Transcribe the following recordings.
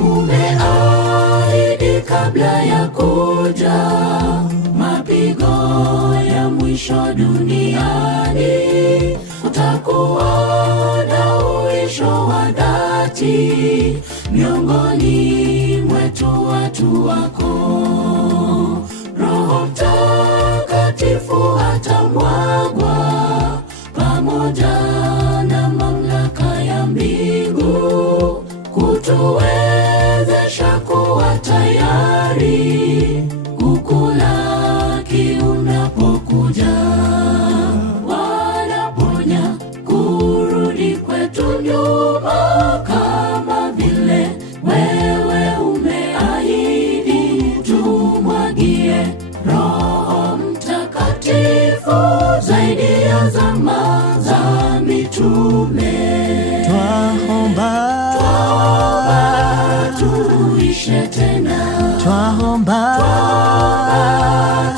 Umeahidi kabla ya kuja mapigo ya mwisho duniani, utakuwa na uisho wa dhati miongoni mwetu watu wako. Roho Mtakatifu atamwagwa pamoja na mamlaka ya mbingu kutuwezesha kuwa tayari kukulaki unapokuja. Wanaponya kurudi kwetu nyuma kama vile wewe umeahidi, tumwagie Roho Mtakatifu zaidi ya zama za mitume. Twaomba tuishe tena, twaomba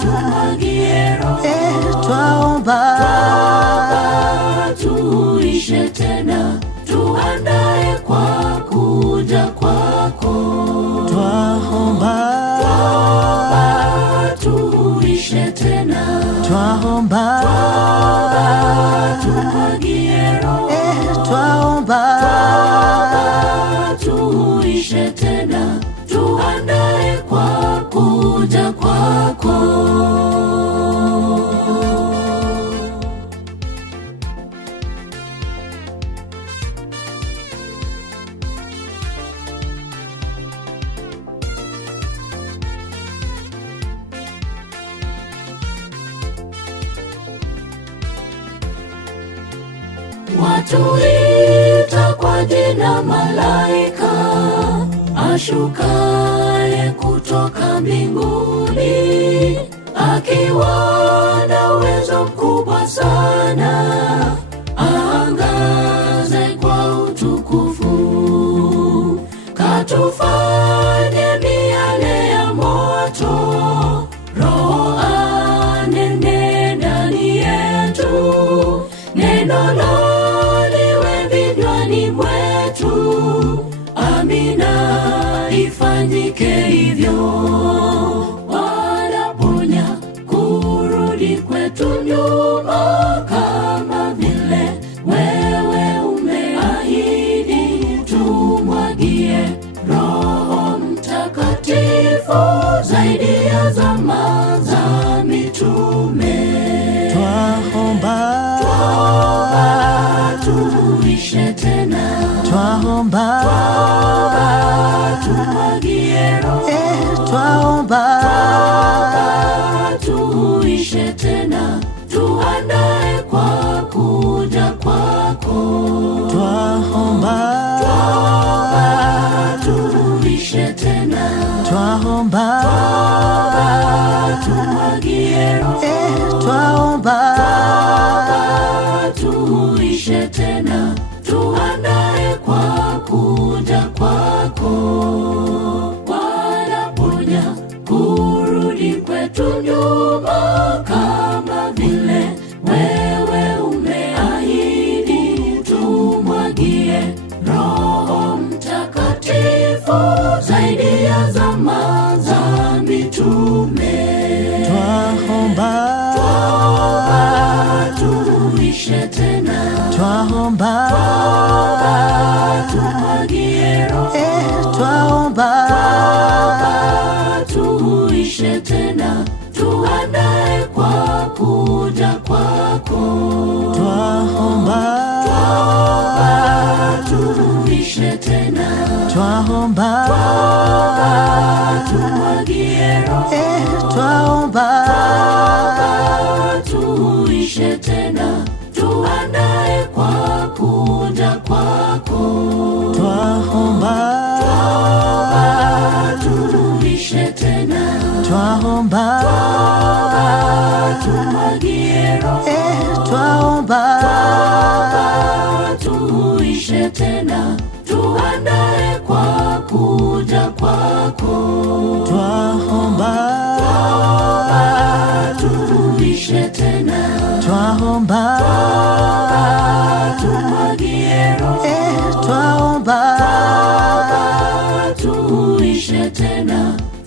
tumwagie Roho, twaomba tuishe tena, tuandae kwa kuja kwako. twaomba tuishe tena, twaomba tumwagie Roho, twaomba tuishe tena, tuandae kwa kuja kwako. Watuita kwa jina malaika ashukaye kutoka mbinguni, akiwa na uwezo mkubwa sana, aangaze kwa utukufu, katufanye miale ya moto. Roho anene ndani yetu, neno liwe vinywani mwetu. Amina, ifanyike hivyo. Wanaponya kurudi kwetu nyuma kama vile wewe umeahidi, tumwagie Roho Mtakatifu zaidi ya zama za mitume. twaomba tuishe tena, twaomba tumwagie Roho, twaomba tuishe tena, tuandae kwa kuja kwako. twaomba tuishe tena, twaomba tumwagie Roho, twaomba tuishe tena, tuandae kwa kuja kwako. Wanaponya kurudi kwetu nyuma kama vile wewe umeahidi, tumwagie Roho Mtakatifu zaidi ya zama za mitume. twaomba tuishe tena, twaomba tumwagie Roho, twaomba tuishe tena, tuandae kwa kuja kwako. twaomba tuishe tena, twaomba tumwagie Roho, twaomba tuishe tena, tuandae kwa kuja kwako. twaomba tuishe tena, twaomba twaomba, tumwagie Roho, twaomba, tuishe tena, tuandae kwa kuja kwako. Twaomba tuishe tena, twaomba, tuishe tena, tuandae kwa kuja kwako. Twaomba tuishe tena, twaomba, tuishe tena, tuandae kwa kuja kwako. Twaomba tuishe tena, twaomba, tuishe tena, tuandae kwa kuja kwako. twaomba tuishe tena, twaomba tumwagie Roho, twaomba tuishe tena.